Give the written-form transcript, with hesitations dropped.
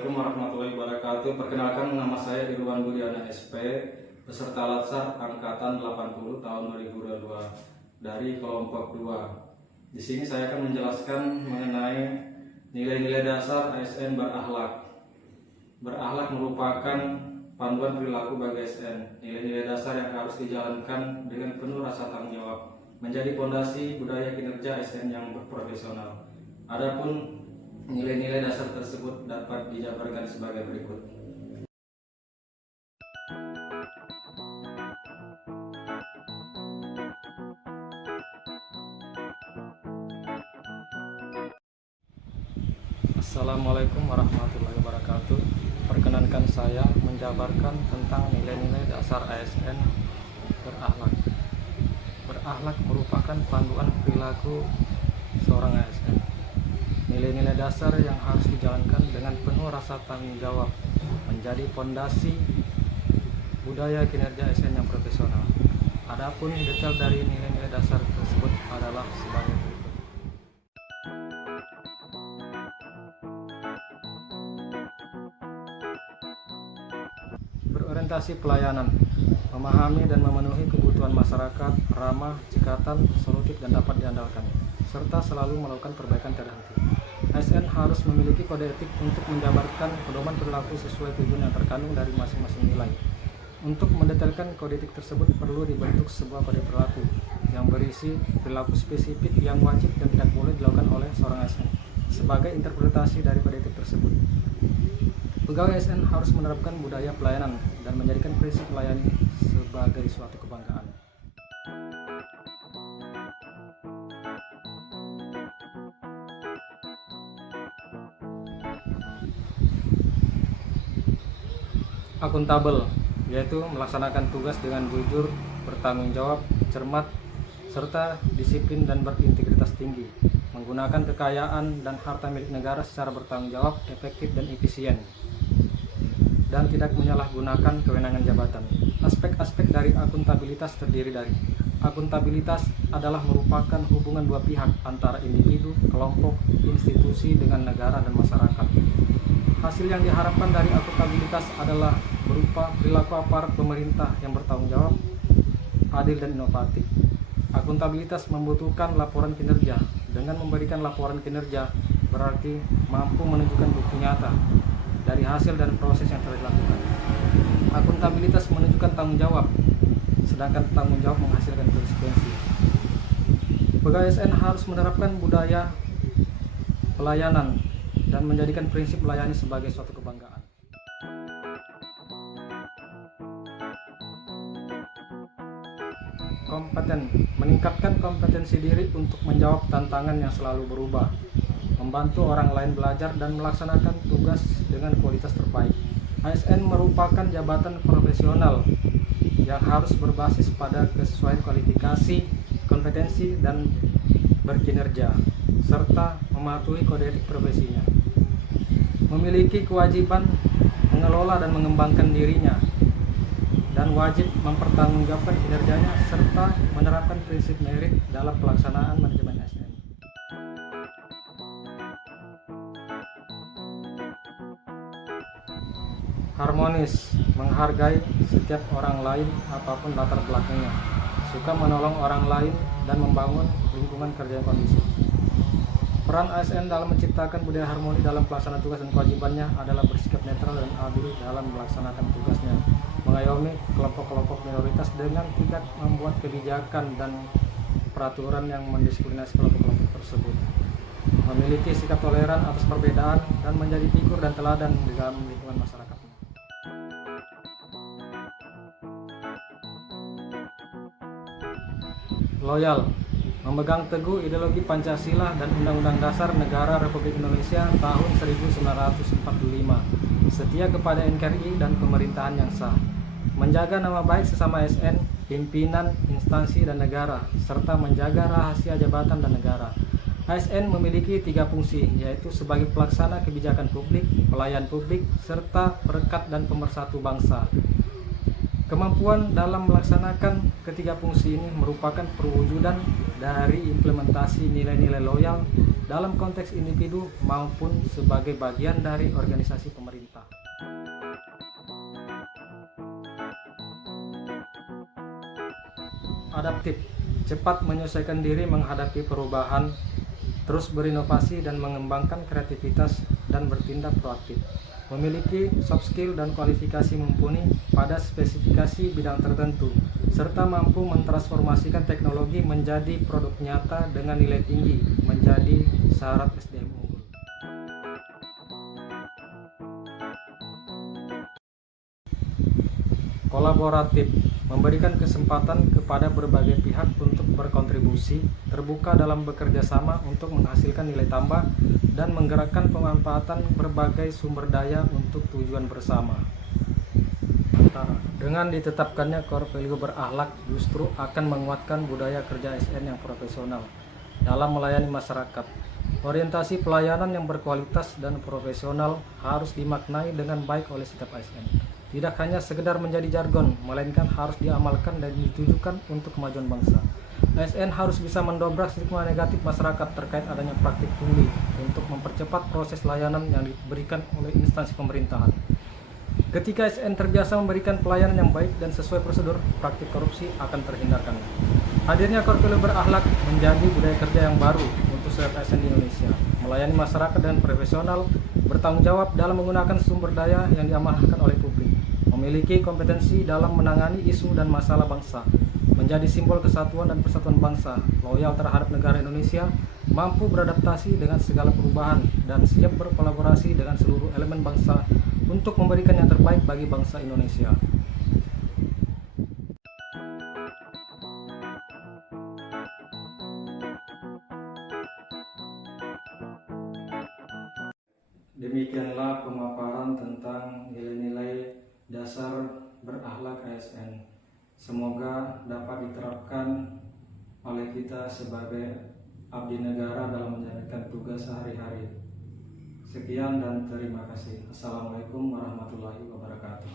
Assalamualaikum warahmatullahi wabarakatuh. Perkenalkan, nama saya Irwan Budiana SP, peserta Latsar Angkatan 80 tahun 2022 dari kelompok 2. Di sini saya akan menjelaskan mengenai nilai-nilai dasar ASN berakhlak. Berakhlak merupakan panduan perilaku bagi ASN. Nilai-nilai dasar yang harus dijalankan dengan penuh rasa tanggung jawab, menjadi fondasi budaya kinerja ASN yang berprofesional. Adapun nilai-nilai dasar tersebut dapat dijabarkan sebagai berikut. Assalamualaikum warahmatullahi wabarakatuh. Perkenankan saya menjabarkan tentang nilai-nilai dasar ASN berakhlak. Berakhlak merupakan panduan perilaku seorang ASN. Nilai-nilai dasar yang harus dijalankan dengan penuh rasa tanggung jawab, menjadi fondasi budaya kinerja ASN yang profesional. Adapun detail dari nilai-nilai dasar tersebut adalah sebagai berikut. Berorientasi pelayanan, memahami dan memenuhi kebutuhan masyarakat, ramah, cekatan, solutif dan dapat diandalkan, serta selalu melakukan perbaikan tiada henti. ASN harus memiliki kode etik untuk menjabarkan pedoman perilaku sesuai tujuan yang terkandung dari masing-masing nilai. Untuk mendetailkan kode etik tersebut perlu dibentuk sebuah kode perilaku yang berisi perilaku spesifik yang wajib dan tidak boleh dilakukan oleh seorang ASN sebagai interpretasi dari kode etik tersebut. Pegawai ASN harus menerapkan budaya pelayanan dan menjadikan prinsip melayani sebagai suatu kebanggaan. Akuntabel, yaitu melaksanakan tugas dengan jujur, bertanggung jawab, cermat, serta disiplin dan berintegritas tinggi, menggunakan kekayaan dan harta milik negara secara bertanggung jawab, efektif dan efisien, dan tidak menyalahgunakan kewenangan jabatan. Aspek-aspek dari akuntabilitas terdiri dari: akuntabilitas adalah merupakan hubungan dua pihak antara individu, kelompok, institusi dengan negara dan masyarakat. Hasil yang diharapkan dari akuntabilitas adalah berupa perilaku aparat pemerintah yang bertanggung jawab, adil dan inovatif. Akuntabilitas membutuhkan laporan kinerja. Dengan memberikan laporan kinerja berarti mampu menunjukkan bukti nyata dari hasil dan proses yang telah dilakukan. Akuntabilitas menunjukkan tanggung jawab, sedangkan tanggung jawab menghasilkan konsekuensi. Pegawai ASN harus menerapkan budaya pelayanan dan menjadikan prinsip melayani sebagai suatu kebanggaan. Kompeten, meningkatkan kompetensi diri untuk menjawab tantangan yang selalu berubah, membantu orang lain belajar dan melaksanakan tugas dengan kualitas terbaik. ASN merupakan jabatan profesional yang harus berbasis pada kesesuaian kualifikasi, kompetensi, dan berkinerja, serta mematuhi kode etik profesinya. Memiliki kewajiban mengelola dan mengembangkan dirinya, dan wajib mempertanggungjawabkan kinerjanya serta menerapkan prinsip merit dalam pelaksanaan manajemen ASN. Harmonis, menghargai setiap orang lain apapun latar belakangnya, suka menolong orang lain dan membangun lingkungan kerja yang kondusif. Peran ASN dalam menciptakan budaya harmoni dalam pelaksanaan tugas dan kewajibannya adalah bersikap netral dan adil dalam melaksanakan tugasnya, mengayomi kelompok-kelompok minoritas dengan tidak membuat kebijakan dan peraturan yang mendiskriminasi kelompok-kelompok tersebut, memiliki sikap toleran atas perbedaan dan menjadi figur dan teladan di dalam lingkungan masyarakat. Loyal, memegang teguh ideologi Pancasila dan Undang-Undang Dasar Negara Republik Indonesia tahun 1945, setia kepada NKRI dan pemerintahan yang sah, menjaga nama baik sesama ASN, pimpinan, instansi, dan negara, serta menjaga rahasia jabatan dan negara. ASN memiliki 3 fungsi, yaitu sebagai pelaksana kebijakan publik, pelayan publik, serta perekat dan pemersatu bangsa. Kemampuan dalam melaksanakan ketiga fungsi ini merupakan perwujudan dari implementasi nilai-nilai loyal dalam konteks individu maupun sebagai bagian dari organisasi pemerintah. Adaptif, cepat menyesuaikan diri menghadapi perubahan, terus berinovasi dan mengembangkan kreativitas dan bertindak proaktif. Memiliki soft skill dan kualifikasi mumpuni pada spesifikasi bidang tertentu, serta mampu mentransformasikan teknologi menjadi produk nyata dengan nilai tinggi, menjadi syarat SDM unggul. Kolaboratif, memberikan kesempatan kepada berbagai pihak untuk berkontribusi, terbuka dalam bekerja sama untuk menghasilkan nilai tambah dan menggerakkan pemanfaatan berbagai sumber daya untuk tujuan bersama. Dengan ditetapkannya core value berakhlak justru akan menguatkan budaya kerja ASN yang profesional dalam melayani masyarakat. Orientasi pelayanan yang berkualitas dan profesional harus dimaknai dengan baik oleh setiap ASN. Tidak hanya sekedar menjadi jargon, melainkan harus diamalkan dan ditujukan untuk kemajuan bangsa. ASN harus bisa mendobrak stigma negatif masyarakat terkait adanya praktik pungli untuk mempercepat proses layanan yang diberikan oleh instansi pemerintahan. Ketika ASN terbiasa memberikan pelayanan yang baik dan sesuai prosedur, praktik korupsi akan terhindarkan. Hadirnya core value berakhlak menjadi budaya kerja yang baru untuk setiap ASN di Indonesia, melayani masyarakat dengan profesional, bertanggung jawab dalam menggunakan sumber daya yang diamanahkan oleh publik, memiliki kompetensi dalam menangani isu dan masalah bangsa, menjadi simbol kesatuan dan persatuan bangsa, loyal terhadap negara Indonesia, mampu beradaptasi dengan segala perubahan, dan siap berkolaborasi dengan seluruh elemen bangsa untuk memberikan yang terbaik bagi bangsa Indonesia. Demikianlah pemaparan tentang nilai-nilai dasar berakhlak ASN. Semoga dapat diterapkan oleh kita sebagai abdi negara dalam menjalankan tugas sehari-hari. Sekian dan terima kasih. Assalamualaikum warahmatullahi wabarakatuh.